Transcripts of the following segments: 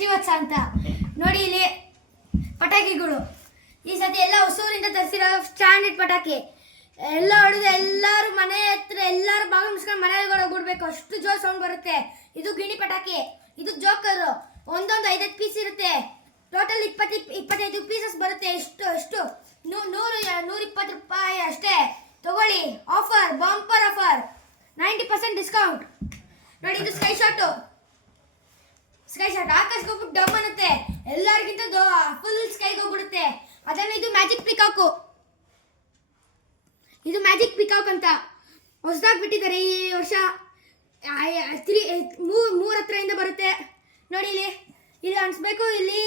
ಶ್ರೀವತ್ಸ ಅಂತ ನೋಡಿ. ಇಲ್ಲಿ ಪಟಾಕಿಗಳು ಈ ಸತಿ ಎಲ್ಲ ಹೊಸೂರಿಂದ ತರಿಸಿರೋ ಸ್ಟ್ಯಾಂಡರ್ಡ್ ಪಟಾಕಿ ಎಲ್ಲ ಹೊಡೆದು ಎಲ್ಲರೂ ಮನೆ ಹತ್ರ ಎಲ್ಲರೂ ಬಾಗಿಲು ಮುಚ್ಕೊಂಡು ಮನೆಯೊಳಗಡೆ ಬಿಡ್ಬೇಕು, ಅಷ್ಟು ಜೋರ್ ಸೌಂಡ್ ಬರುತ್ತೆ. ಇದು ಗಿಣಿ ಪಟಾಕಿ, ಇದು ಜೋಕರ್. ಒಂದೊಂದು 5 ಪೀಸ್ ಇರುತ್ತೆ. ಟೋಟಲ್ 25 ಪೀಸಸ್ ಬರುತ್ತೆ. ಎಷ್ಟು 120 ರೂಪಾಯಿ ಅಷ್ಟೇ. ತಗೊಳ್ಳಿ, ಆಫರ್, ಬಂಪರ್ ಆಫರ್, 90% ಡಿಸ್ಕೌಂಟ್. ನೋಡಿ ಇದು ಸ್ಕೈ ಶಾಟ್ ಆಕಾಶಕ್ಕೆ ಹೋಗ್ಬಿಟ್ಟು ಡಮ್ ಅನ್ನುತ್ತೆ, ಎಲ್ಲರಿಗಿಂತ ಫುಲ್ ಸ್ಕೈಗೆ ಹೋಗ್ಬಿಡುತ್ತೆ. ಅದನ್ನು ಇದು ಮ್ಯಾಜಿಕ್ ಪಿಕಾಕ್ ಅಂತ ಹೊಸದಾಗಿ ಬಿಟ್ಟಿದ್ದಾರೆ ಈ ವರ್ಷ. 3 ಹತ್ರದಿಂದ ಬರುತ್ತೆ ನೋಡಿ. ಇಲ್ಲಿ ಅನ್ಸ್ಬೇಕು, ಇಲ್ಲಿ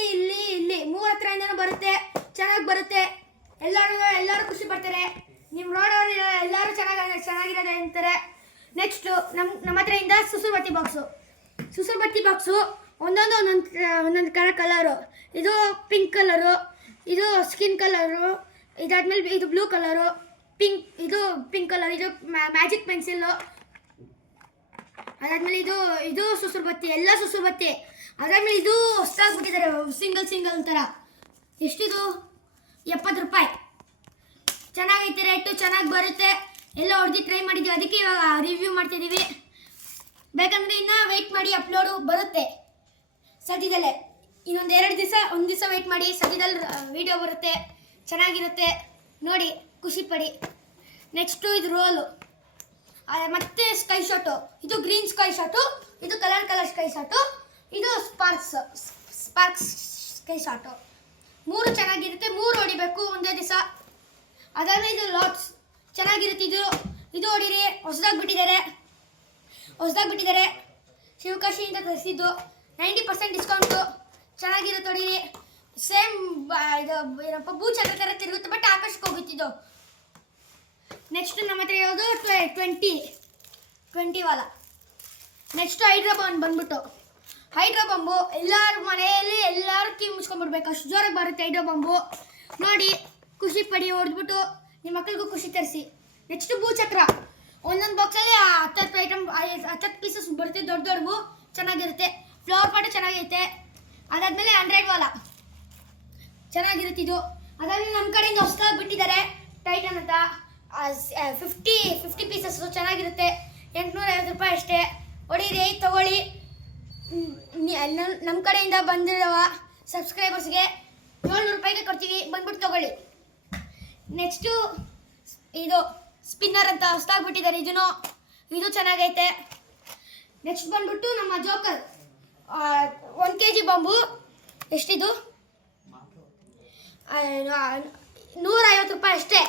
3 ಹತ್ರದಿಂದನೂ ಬರುತ್ತೆ. ಚೆನ್ನಾಗಿ ಬರುತ್ತೆ. ಎಲ್ಲರೂ ಖುಷಿ ಪಡ್ತಾರೆ. ನಿಮ್ಮ ರೋಡ್ ಎಲ್ಲರೂ ಚೆನ್ನಾಗಿರೋದೆ ಅಂತಾರೆ. ನೆಕ್ಸ್ಟು ನಮ್ಮ ಹತ್ರದಿಂದ ಸುಸುರ್ಬತ್ತಿ ಬಾಕ್ಸು ಒಂದೊಂದು ಕಲರು. ಇದು ಪಿಂಕ್ ಕಲರು, ಇದು ಸ್ಕಿನ್ ಕಲರು, ಇದಾದ್ಮೇಲೆ ಇದು ಬ್ಲೂ ಕಲರು, ಇದು ಪಿಂಕ್ ಕಲರ್, ಇದು ಮ್ಯಾಜಿಕ್ ಪೆನ್ಸಿಲ್ಲು. ಅದಾದ್ಮೇಲೆ ಇದು ಸುಸುರ್ಬತ್ತಿ, ಎಲ್ಲ ಸುಸುರ್ಬತ್ತಿ. ಅದಾದ್ಮೇಲೆ ಇದು ಹೊಸದಾಗ್ಬಿಟ್ಟಿದ್ದಾರೆ ಸಿಂಗಲ್ ಥರ. ಎಷ್ಟಿದು? 70 ರೂಪಾಯಿ. ಚೆನ್ನಾಗೈತೆ, ರೇಟು ಚೆನ್ನಾಗಿ ಬರುತ್ತೆ. ಎಲ್ಲ ಹೊಡೆದು ಟ್ರೈ ಮಾಡಿದ್ದೀವಿ, ಅದಕ್ಕೆ ಇವಾಗ ರಿವ್ಯೂ ಮಾಡ್ತಿದ್ದೀವಿ. ಬೇಕಂದರೆ ಇನ್ನೂ ವೆಯ್ಟ್ ಮಾಡಿ, ಅಪ್ಲೋಡು ಬರುತ್ತೆ ಸದ್ಯದಲ್ಲೇ. ಒಂದು ದಿವಸ ವೆಯ್ಟ್ ಮಾಡಿ, ಸದ್ಯದಲ್ಲಿ ವಿಡಿಯೋ ಬರುತ್ತೆ, ಚೆನ್ನಾಗಿರುತ್ತೆ. ನೋಡಿ, ಖುಷಿ ಪಡಿ. ನೆಕ್ಸ್ಟು ಇದು ರೋಲು, ಮತ್ತೆ ಸ್ಕೈ ಶಾಟು. ಇದು ಗ್ರೀನ್ ಸ್ಕೈ ಶಾಟು, ಇದು ಕಲರ್ ಸ್ಕೈ ಶಾಟು, ಇದು ಸ್ಪಾರ್ಕ್ಸ್ ಸ್ಕೈ ಶಾಟು. 3 ಚೆನ್ನಾಗಿರುತ್ತೆ. 3 ಹೊಡಿಬೇಕು ಒಂದೇ ದಿವಸ. ಅದಾದ್ಮೇಲೆ ಇದು ಲಾಟ್ಸ್ ಚೆನ್ನಾಗಿರುತ್ತೆ. ಇದು ಹೊಡಿರಿ, ಹೊಸದಾಗಿ ಬಿಟ್ಟಿದ್ದಾರೆ. ಶಿವಕಾಶಿಯಿಂದ ತರಿಸಿದ್ದು, 90% ಡಿಸ್ಕೌಂಟು. ಚೆನ್ನಾಗಿರುತ್ತೆ, ಹೊಡಿರಿ. ಸೇಮ್ ಇದು ಏನಪ್ಪ ಬೂಚಕ್ರ ಥರ ತಿರುಗುತ್ತೆ, ಬಟ್ ಆಕಾಶಕ್ಕೆ ಹೋಗುತ್ತಿದ್ದು. ನೆಕ್ಸ್ಟ್ ನಮ್ಮ ಹತ್ರ ಯಾವುದು 20 ವಾಲ. ನೆಕ್ಸ್ಟು ಹೈಡ್ರಾ ಬಾಂಬು ಎಲ್ಲರ ಮನೆಯಲ್ಲಿ ಎಲ್ಲರೂ ಕಿವಿ ಮುಚ್ಕೊಂಡ್ಬಿಡ್ಬೇಕು, ಅಷ್ಟು ಜೋರಾಗಿ ಬರುತ್ತೆ ಹೈಡ್ರಾ ಬಾಂಬು. ನೋಡಿ, ಖುಷಿ ಪಡಿ, ಹೊಡೆದ್ಬಿಟ್ಟು ನಿಮ್ಮ ಮಕ್ಕಳಿಗೂ ಖುಷಿ ತರಿಸಿ. ನೆಕ್ಸ್ಟು ಭೂಚಕ್ರ, ಒಂದೊಂದು ಬಾಕ್ಸಲ್ಲಿ 10 ಐಟಮ್ 10 ಪೀಸಸ್ ಬರುತ್ತೆ, ದೊಡ್ಡವು ಚೆನ್ನಾಗಿರುತ್ತೆ. ಫ್ಲವರ್ ಪಾಟ್ ಚೆನ್ನಾಗೈತೆ. ಅದಾದಮೇಲೆ 100 ವಾಲ ಚೆನ್ನಾಗಿರುತ್ತೆ ಇದು. ಅದಾದಮೇಲೆ ನಮ್ಮ ಕಡೆಯಿಂದ ಹೊಸದಾಗಿ ಬಿಟ್ಟಿದ್ದಾರೆ ಟೈಟನ್ ಅಂತ, 50 ಪೀಸಸ್ಸು ಚೆನ್ನಾಗಿರುತ್ತೆ. 850 ರೂಪಾಯಿ ಅಷ್ಟೇ. ಹೊಡೀರಿ, ತಗೊಳ್ಳಿ. ನಮ್ಮ ಕಡೆಯಿಂದ ಬಂದಿರುವ ಸಬ್ಸ್ಕ್ರೈಬರ್ಸ್ಗೆ 700 ರೂಪಾಯಿಗೆ ಕೊಡ್ತೀವಿ, ಬಂದ್ಬಿಟ್ಟು ತಗೊಳ್ಳಿ. ನೆಕ್ಸ್ಟು ಇದು ಸ್ಪಿನ್ನರ್ ಅಂತ ಹೊಸದಾಗಿ ಬಿಟ್ಟಿದ್ದಾರೆ, ಇದು ಚೆನ್ನಾಗೈತೆ. ನೆಕ್ಸ್ಟ್ ಬಂದ್ಬಿಟ್ಟು ನಮ್ಮ ಜೋಕರ್ 1 kg ಬಾಂಬು. ಎಷ್ಟಿದು? 150 ರೂಪಾಯಿ ಅಷ್ಟೇ.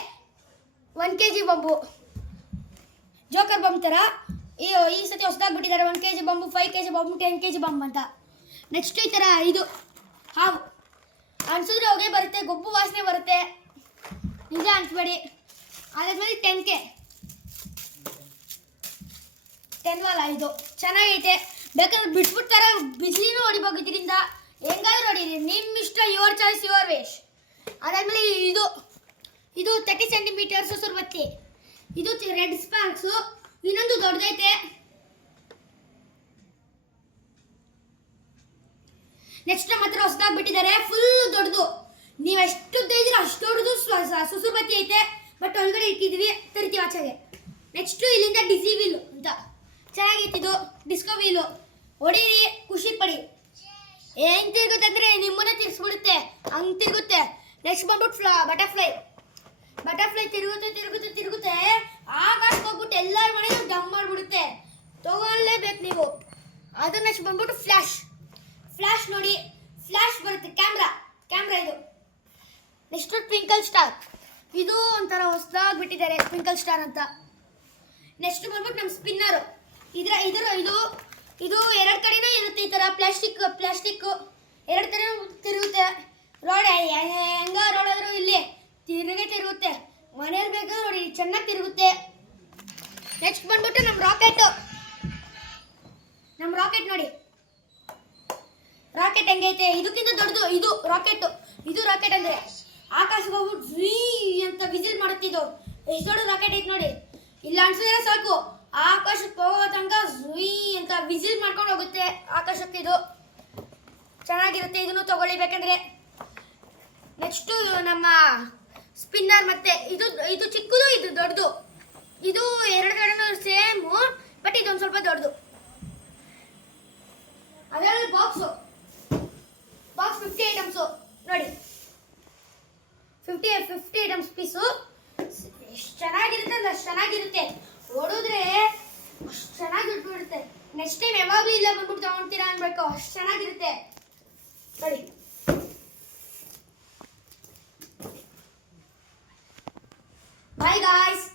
1 kg ಬಾಂಬು, ಜೋಕರ್ ಬಾಂಬ್ ಥರ. ಈ ಸತಿ ಹೊಸದಾಗಿ ಬಿಟ್ಟಿದ್ದಾರೆ 1 kg bomb, 5 kg bomb, 10 kg bomb ಅಂತ. ನೆಕ್ಸ್ಟ್ ಈ ಥರ ಇದು ಹಾವು ಅನ್ಸಿದ್ರೆ ಹೊಗೆ ಬರುತ್ತೆ, ಗೊಬ್ಬು ವಾಸನೆ ಬರುತ್ತೆ, ನಿಜ ಅನ್ಸ್ಬೇಡಿ. ಅದಾದ್ಮೇಲೆ 10 ವಾಲ, ಇದು ಚೆನ್ನಾಗೈತೆ. ಬೇಕಾದ್ರೆ ಬಿಟ್ಬಿಡ್ತಾರೆ, ಬಿಸಿಲಿನೂ ಹೊಡಿಬೇಕು. ಇದರಿಂದ ಹೆಂಗಾದ್ರೂ ಹೊಡೀರಿ, ನಿಮ್ಮ ಇಷ್ಟ, ಯುವರ್ ಚಾಯ್ಸ್ ಯುವರ್ ವೇಶ್. ಅದಾದ್ಮೇಲೆ ಇದು 30 ಸೆಂಟಿಮೀಟರ್ ಸುಸುರ್ಬತ್ತಿ, ಇದು ರೆಡ್ ಸ್ಪಾರ್ಕ್ಸು. ಇನ್ನೊಂದು ದೊಡ್ಡದೈತೆ. ನೆಕ್ಸ್ಟ್ ನಮ್ಮ ಹತ್ರ ಹೊಸದಾಗಿ ಬಿಟ್ಟಿದ್ದಾರೆ, ಫುಲ್ ದೊಡ್ಡದು. ನೀವು ಎಷ್ಟು ಇದ್ದೀರಾ ಅಷ್ಟು ದೊಡ್ಡದು ಸುಸುರ್ಬತ್ತಿ ಐತೆ, ಬಟ್ ಒಳಗಡೆ ಇಟ್ಟಿದ್ದೀವಿ, ತರಿತೀವಿ ಆಚೆಗೆ. ನೆಕ್ಸ್ಟು ಇಲ್ಲಿಂದ ಡಿಸಿ ವೀಲು ಅಂತ ಚೆನ್ನಾಗೈತೆ, ಇದು ಡಿಸ್ಕೋ ವೀಲು. ಹೊಡೀರಿ, ಖುಷಿ ಪಡಿ. ಹೆಂಗೆ ತಿರುಗುತ್ತೆ ಅಂದರೆ ನಿಮ್ಮನ್ನೇ ತಿರ್ಸ್ಬಿಡುತ್ತೆ, ಹಂಗೆ ತಿರುಗುತ್ತೆ. ನೆಕ್ಸ್ಟ್ ಬಂದ್ಬಿಟ್ಟು ಬಟರ್ಫ್ಲೈ ತಿರುಗುತ್ತೆ, ಆಕಾಶಕ್ಕೆ ಹೋಗ್ಬಿಟ್ಟು ಎಲ್ಲರ ಮನೆಯೂ ಡಮ್ ಮಾಡಿಬಿಡುತ್ತೆ, ತಗೊಳ್ಳೇಬೇಕು ನೀವು. ಅದು ನೆಕ್ಸ್ಟ್ ಬಂದ್ಬಿಟ್ಟು ಫ್ಲ್ಯಾಶ್ ನೋಡಿ, ಫ್ಲ್ಯಾಶ್ ಬರುತ್ತೆ. ಕ್ಯಾಮ್ರಾ ಇದು. ನೆಕ್ಸ್ಟ್ ಟ್ವಿಂಕಲ್ ಸ್ಟಾರ್, ಇದು ಒಂಥರ ಹೊಸದಾಗಿ ಬಿಟ್ಟಿದ್ದಾರೆ, ಟ್ವಿಂಕಲ್ ಸ್ಟಾರ್ ಅಂತ. ನೆಕ್ಸ್ಟ್ ಬಂದ್ಬಿಟ್ಟು ನಮ್ಮ ಸ್ಪಿನ್ನರು. ಇದು 2 ಕಡೆನೂ ಇರುತ್ತೆ. ಈ ಥರ ಪ್ಲಾಸ್ಟಿಕ್ 2 ಕಡೆ ತಿರುಗುತ್ತೆ. ರೋಡ್ ರೋಡಾದರೂ ಇಲ್ಲಿ ತಿರುಗುತ್ತೆ. ಮನೇಲಿ ಬೇಕಾದ್ರೆ ನೋಡಿ, ಚೆನ್ನಾಗಿ ತಿರುಗುತ್ತೆ. ನೆಕ್ಸ್ಟ್ ಬಂದ್ಬಿಟ್ಟು ನಮ್ಮ ರಾಕೆಟ್ ನೋಡಿ, ರಾಕೆಟ್ ಹೆಂಗೈತೆ, ಇದಕ್ಕಿಂತ ದೊಡ್ಡದು. ಇದು ರಾಕೆಟ್ ಅಂದರೆ ಆಕಾಶಕ್ಕೆ ಹೋಗ್ಬಿಟ್ಟು ಝೀ ಅಂತ ವಿಸಿಲ್ ಮಾಡುತ್ತಿದ್ದು. ಎಷ್ಟು ದೊಡ್ಡ ರಾಕೆಟ್ ಐತೆ ನೋಡಿ. ಇಲ್ಲ ಅನ್ಸಿದ್ರೆ ಸಾಕು, ಆಕಾಶಕ್ಕೆ ಹೋಗೋ ತನಕ ಝೀ ಅಂತ ವಿಸಿಲ್ ಮಾಡ್ಕೊಂಡು ಹೋಗುತ್ತೆ ಆಕಾಶಕ್ಕೆ. ಇದು ಚೆನ್ನಾಗಿರುತ್ತೆ, ಇದನ್ನು ತಗೊಳ್ಳಿ ಬೇಕಂದ್ರೆ. ನೆಕ್ಸ್ಟು ನಮ್ಮ ಸ್ಪಿನ್ನರ್, ಮತ್ತೆ ಇದು ಚಿಕ್ಕದು, ಇದು ದೊಡ್ಡದು. ಇದು ಎರಡು ಕಡೆನೂ ಸೇಮು, ಬಟ್ ಇದೊಂದು ಸ್ವಲ್ಪ ದೊಡ್ಡದು. ಅದರಲ್ಲಿ ಬಾಕ್ಸ್ 50 ಐಟಮ್ಸು ನೋಡಿ, 50 ಐಟಮ್ಸ್ ಪೀಸು. ಎಷ್ಟು ಚೆನ್ನಾಗಿರುತ್ತೆ ಅಂದ್ರೆ ಅಷ್ಟು ಚೆನ್ನಾಗಿರುತ್ತೆ, ಹೊಡಿದ್ರೆ ಅಷ್ಟು ಚೆನ್ನಾಗಿ ಬಿಟ್ಬಿಡುತ್ತೆ. ನೆಕ್ಸ್ಟ್ ಟೈಮ್ ಯಾವಾಗಲೂ ಇಲ್ಲ ಬಂದ್ಬಿಟ್ಟು ತಗೊಳ್ತೀರಾ ಅನ್ಬೇಕು, ಅಷ್ಟು ಚೆನ್ನಾಗಿರುತ್ತೆ ನೋಡಿ. ಬಾಯ್ ಗಾಯ್ಸ್,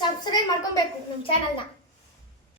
ಸಬ್ಸ್ಕ್ರೈಬ್ ಮಾಡ್ಕೊಬೇಕು ನಮ್ಮ ಚಾನಲ್ನ.